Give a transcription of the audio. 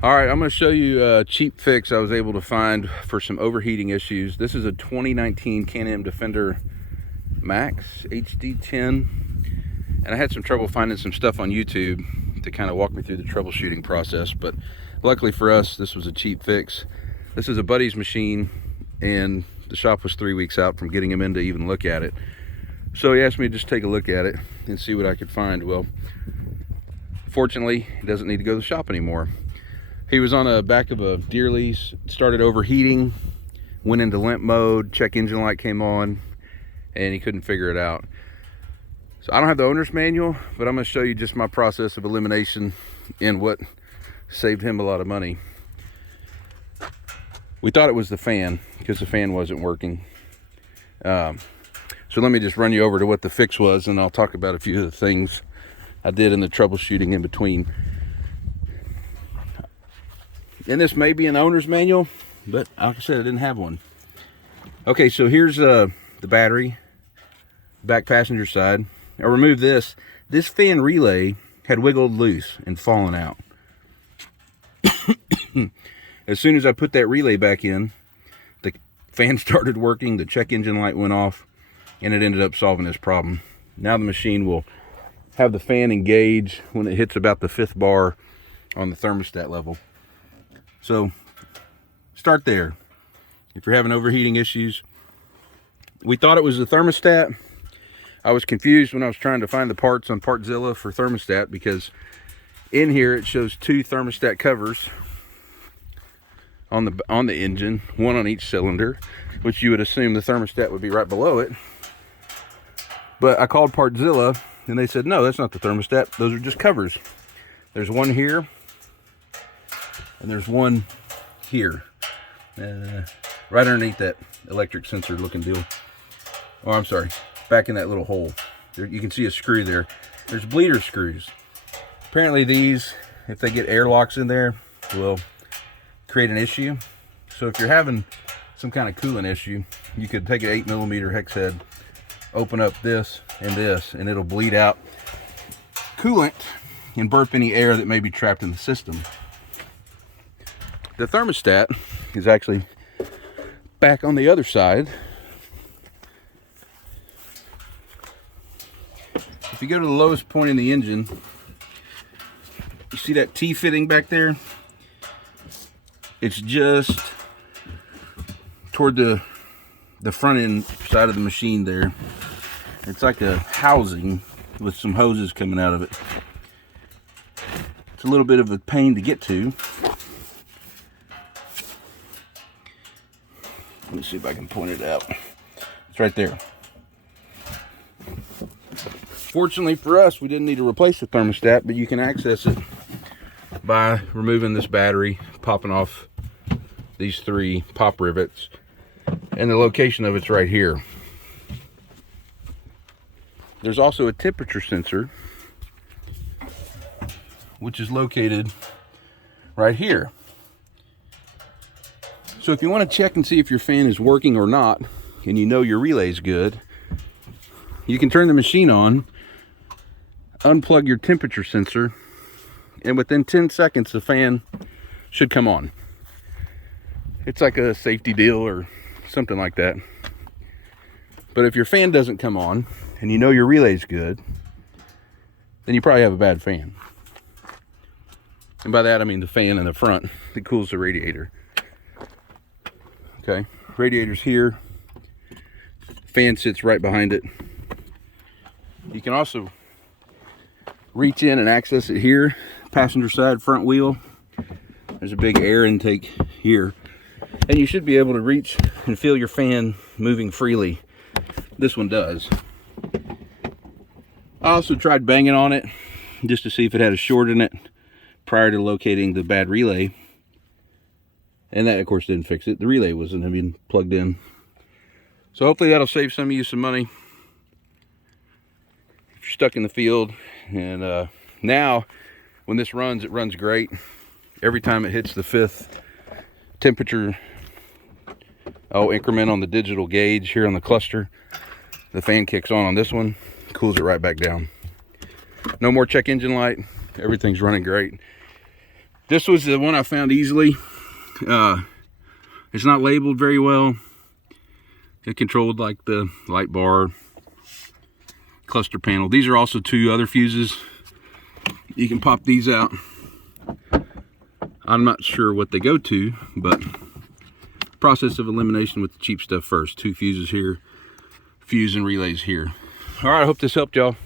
All right, I'm going to show you a cheap fix I was able to find for some overheating issues. This is a 2019 Am Defender Max HD10, and I had some trouble finding some stuff on YouTube to kind of walk me through the troubleshooting process, but luckily for us, this was a cheap fix. This is a buddy's machine, and the shop was 3 weeks out from getting him in to even look at it. So he asked me to just take a look at it and see what I could find. Well, fortunately, he doesn't need to go to the shop anymore. He was on the back of a deer lease, started overheating, went into limp mode, check engine light came on, and he couldn't figure it out. So I don't have the owner's manual, but I'm going to show you just my process of elimination and what saved him a lot of money. We thought it was the fan because the fan wasn't working. So let me just run you over to what the fix was, and I'll talk about a few of the things I did in the troubleshooting in between. And this may be an owner's manual, but like I said, I didn't have one. Okay, so here's the battery, back passenger side. I removed this. This fan relay had wiggled loose and fallen out. As soon as I put that relay back in, the fan started working, the check engine light went off, and it ended up solving this problem. Now the machine will have the fan engage when it hits about the 5th bar on the thermostat level. So start there. If you're having overheating issues, we thought it was the thermostat. I was confused when I was trying to find the parts on Partzilla for thermostat, because in here it shows 2 thermostat covers on the engine, one on each cylinder, which you would assume the thermostat would be right below it. But I called Partzilla and they said, no, that's not the thermostat. Those are just covers. There's one here and there's one here, right underneath that electric sensor looking deal. Oh, I'm sorry, back in that little hole there, you can see a screw there. There's bleeder screws. Apparently these, if they get airlocks in there, will create an issue. So if you're having some kind of coolant issue, you could take an 8mm hex head, open up this, and it'll bleed out coolant and burp any air that may be trapped in the system. The thermostat is actually back on the other side. If you go to the lowest point in the engine, you see that T-fitting back there? It's just toward the front end side of the machine there. It's like a housing with some hoses coming out of it. It's a little bit of a pain to get to. Let me see if I can point it out. It's right there. Fortunately for us, we didn't need to replace the thermostat, but you can access it by removing this battery, popping off these 3 pop rivets, and the location of it's right here. There's also a temperature sensor, which is located right here. So if you want to check and see if your fan is working or not, and you know your relay's good, you can turn the machine on, unplug your temperature sensor, and within 10 seconds the fan should come on. It's like a safety deal or something like that. But if your fan doesn't come on and you know your relay's good, then you probably have a bad fan. And by that I mean the fan in the front that cools the radiator. Okay, radiator's here. Fan sits right behind it. You can also reach in and access it here, passenger side front wheel. There's a big air intake here, and you should be able to reach and feel your fan moving freely. This one does. I also tried banging on it just to see if it had a short in it prior to locating the bad relay, and that of course didn't fix it. The relay wasn't even plugged in. So hopefully that'll save some of you some money if you're stuck in the field. And now when this runs, it runs great. Every time it hits the 5th temperature increment on the digital gauge here on the cluster, the fan kicks on this one, cools it right back down. No more check engine light. Everything's running great. This was the one I found easily. It's not labeled very well. It controlled like the light bar, cluster panel. These are also 2 other fuses. You can pop these out. I'm not sure what they go to, but process of elimination with the cheap stuff first. 2 fuses here, fuse and relays here. All right, I hope this helped y'all.